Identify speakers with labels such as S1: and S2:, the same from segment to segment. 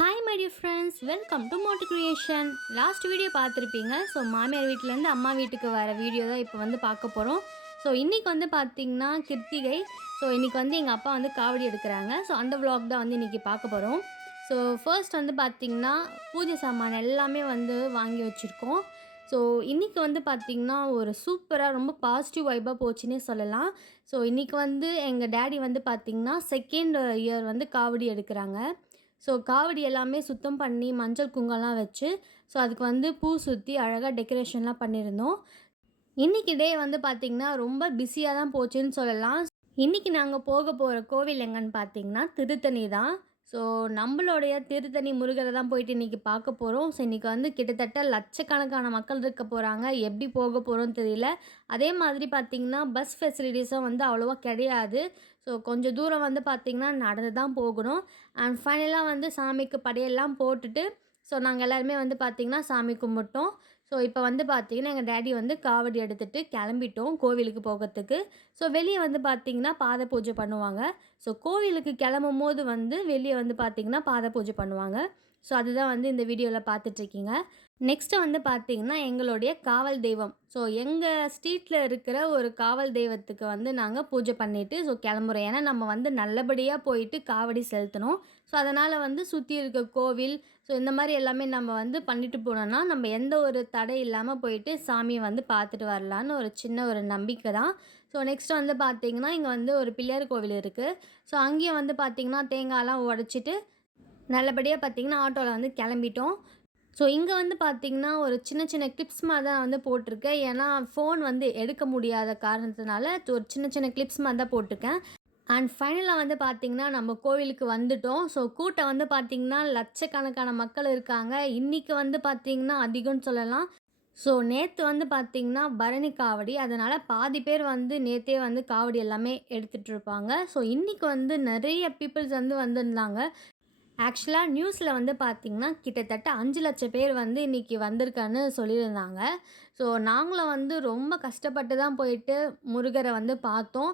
S1: Hi my dear friends welcome to Mottu creation last video பார்த்துருப்பீங்க. So மாமியார் வீட்டிலேருந்து அம்மா வீட்டுக்கு வர வீடியோ தான் இப்போ வந்து பார்க்க போகிறோம் ஸோ இன்றைக்கி வந்து பார்த்திங்கன்னா கிருத்திகை. ஸோ இன்றைக்கி வந்து எங்கள் அப்பா வந்து காவடி எடுக்கிறாங்க. ஸோ அந்த விளாக் தான் வந்து இன்றைக்கி பார்க்க போகிறோம் ஸோ ஃபர்ஸ்ட் வந்து பார்த்திங்கன்னா பூஜை சாமான் எல்லாமே வந்து வாங்கி வச்சுருக்கோம். ஸோ இன்றைக்கி வந்து பார்த்திங்கன்னா ஒரு சூப்பராக ரொம்ப பாசிட்டிவ் வைப்பாக போச்சுன்னே சொல்லலாம். ஸோ இன்றைக்கி வந்து எங்கள் டேடி வந்து பார்த்திங்கன்னா செகண்ட் இயர் வந்து காவடி எடுக்கிறாங்க. ஸோ காவடி எல்லாமே சுத்தம் பண்ணி மஞ்சள் குங்கம்லாம் வச்சு ஸோ அதுக்கு வந்து பூ சுற்றி அழகாக டெக்கரேஷன்லாம் பண்ணியிருந்தோம். இன்றைக்கி டே வந்து பார்த்திங்கன்னா ரொம்ப பிஸியாக தான் போச்சுன்னு சொல்லலாம். இன்றைக்கி நாங்கள் போக போகிற கோவில் எங்கன்னு பார்த்தீங்கன்னா திருத்தணி தான். ஸோ நம்மளுடைய திருத்தணி முருகரை தான் போயிட்டு இன்றைக்கி பார்க்க போகிறோம் ஸோ இன்றைக்கி வந்து கிட்டத்தட்ட லட்சக்கணக்கான மக்கள் இருக்க போகிறாங்க எப்படி போக போகிறோன்னு தெரியல. அதே மாதிரி பார்த்திங்கன்னா பஸ் ஃபெசிலிட்டிஸும் வந்து அவ்வளோவா கிடையாது. ஸோ கொஞ்சம் தூரம் வந்து பார்த்திங்கன்னா நடந்து தான் போகணும். அண்ட் ஃபைனலாக வந்து சாமிக்கு படையெல்லாம் போட்டுட்டு ஸோ நாங்கள் எல்லாருமே வந்து பார்த்திங்கன்னா சாமி கும்பிட்டோம். ஸோ இப்போ வந்து பார்த்திங்கன்னா எங்கள் டேடி வந்து காவடி எடுத்துகிட்டு கிளம்பிட்டோம் கோவிலுக்கு போகிறதுக்கு. ஸோ வெளியே வந்து பார்த்திங்கன்னா பாத பூஜை பண்ணுவாங்க. ஸோ கோவிலுக்கு கிளம்பும் போது வந்து வெளியே வந்து பார்த்திங்கன்னா பாத பூஜை பண்ணுவாங்க. ஸோ அதுதான் வந்து இந்த வீடியோவில் பார்த்துட்ருக்கீங்க. நெக்ஸ்ட்டு வந்து பார்த்திங்கன்னா எங்களுடைய காவல் தெய்வம். ஸோ எங்கள் ஸ்ட்ரீட்டில் இருக்கிற ஒரு காவல் தெய்வத்துக்கு வந்து நாங்கள் பூஜை பண்ணிவிட்டு ஸோ கிளம்புறோம். ஏன்னா நம்ம வந்து நல்லபடியாக போயிட்டு காவடி செலுத்தணும். ஸோ அதனால் வந்து சுற்றி இருக்க கோவில் ஸோ இந்த மாதிரி எல்லாமே நம்ம வந்து பண்ணிட்டு போனோம்னா நம்ம எந்த ஒரு தடை இல்லாமல் போயிட்டு சாமியை வந்து பார்த்துட்டு வரலான்னு ஒரு சின்ன ஒரு நம்பிக்கை தான். ஸோ நெக்ஸ்ட் வந்து பார்த்திங்கன்னா இங்கே வந்து ஒரு பிள்ளையார் கோவில் இருக்குது ஸோ அங்கேயும் வந்து பார்த்திங்கன்னா தேங்காயெலாம் உடச்சிட்டு நல்லபடியாக பார்த்திங்கன்னா ஆட்டோவில் வந்து கிளம்பிட்டோம். ஸோ இங்கே வந்து பார்த்திங்கன்னா ஒரு சின்ன சின்ன கிளிப்ஸ் மாதிரி தான் வந்து போட்டிருக்கேன். ஏன்னா ஃபோன் வந்து எடுக்க முடியாத காரணத்தினால ஒரு சின்ன சின்ன கிளிப்ஸ் மாதிரி தான் போட்டிருக்கேன். அண்ட் ஃபைனலாக வந்து பார்த்திங்கன்னா நம்ம கோவிலுக்கு வந்துட்டோம். ஸோ கூட்டம் வந்து பார்த்திங்கன்னா லட்சக்கணக்கான மக்கள் இருக்காங்க. இன்றைக்கி வந்து பார்த்திங்கன்னா அதிகம்னு சொல்லலாம். ஸோ நேற்று வந்து பார்த்திங்கன்னா பரணி காவடி. அதனால் பாதி பேர் வந்து நேற்றே வந்து காவடி எல்லாமே எடுத்துகிட்டு இருப்பாங்க. ஸோ இன்றைக்கி வந்து நிறைய பீப்புள்ஸ் வந்து வந்திருந்தாங்க. ஆக்சுவலாக நியூஸில் வந்து பார்த்திங்கன்னா கிட்டத்தட்ட அஞ்சு லட்சம் பேர் வந்து இன்றைக்கி வந்திருக்கான்னு சொல்லியிருந்தாங்க. ஸோ நாங்களும் வந்து ரொம்ப கஷ்டப்பட்டு தான் போயிட்டு முருகரை வந்து பார்த்தோம்.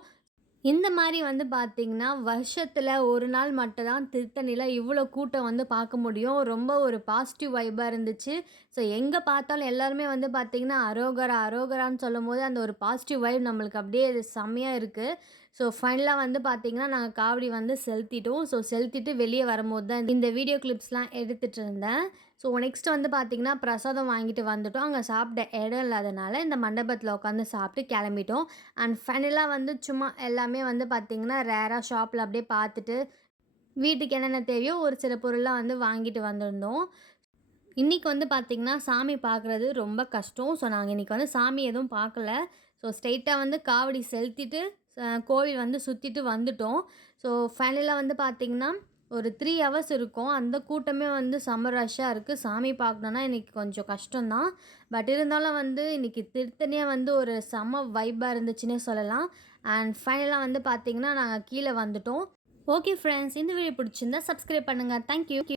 S1: இந்த மாதிரி வந்து பார்த்திங்கன்னா வருஷத்தில் ஒரு நாள் மட்டும் தான் திருத்தணியில் இவ்வளோ கூட்டம் வந்து பார்க்க முடியும். ரொம்ப ஒரு பாசிட்டிவ் வைபாக இருந்துச்சு. ஸோ எங்கே பார்த்தாலும் எல்லாருமே வந்து பார்த்திங்கன்னா அரோகரா அரோகரான்னு சொல்லும் போது அந்த ஒரு பாசிட்டிவ் வைப் நம்மளுக்கு அப்படியே செம்மையாக இருக்குது ஸோ ஃபைனலாக வந்து பார்த்திங்கன்னா நாங்கள் காவடி வந்து செலுத்திட்டோம். ஸோ செலுத்திட்டு வெளியே வரும்போது தான் இந்த வீடியோ கிளிப்ஸ்லாம் எடுத்துகிட்டு இருந்தேன். ஸோ நெக்ஸ்ட் வந்து பார்த்திங்கன்னா பிரசாதம் வாங்கிட்டு வந்துட்டோம். அங்கே சாப்பிட்ட இடம் இல்லாதனால இந்த மண்டபத்தில் உட்காந்து சாப்பிட்டு கிளம்பிட்டோம். அண்ட் ஃபைனலாக வந்து சும்மா எல்லாமே வந்து பார்த்திங்கன்னா ரேராக ஷாப்பில் அப்படியே பார்த்துட்டு வீட்டுக்கு என்னென்ன தேவையோ ஒரு சில பொருள்லாம் வந்து வாங்கிட்டு வந்திருந்தோம். இன்றைக்கி வந்து பார்த்திங்கன்னா சாமி பார்க்குறது ரொம்ப கஷ்டம். ஸோ நாங்கள் இன்றைக்கி வந்து சாமி எதுவும் பார்க்கல ஸோ ஸ்ட்ரெயிட்டாக வந்து காவடி செலுத்திட்டு கோவில் வந்து சுற்றிட்டு வந்துட்டோம். ஸோ ஃபைனலாக வந்து பார்த்திங்கன்னா ஒரு த்ரீ ஹவர்ஸ் இருக்கும். அந்த கூட்டமே வந்து செம்ம ரஷ்ஷாக இருக்குது சாமி பார்க்கணுன்னா இன்றைக்கி கொஞ்சம் கஷ்டம்தான். பட் இருந்தாலும் வந்து இன்றைக்கி திருத்தனியாக வந்து ஒரு செம வைப்பாக இருந்துச்சுன்னே சொல்லலாம். அண்ட் ஃபைனலாக வந்து பார்த்திங்கன்னா நாங்கள் கீழே வந்துட்டோம். ஓகே ஃப்ரெண்ட்ஸ் இந்த வீடியோ பிடிச்சிருந்தா சப்ஸ்கிரைப் பண்ணுங்கள் தேங்க்யூ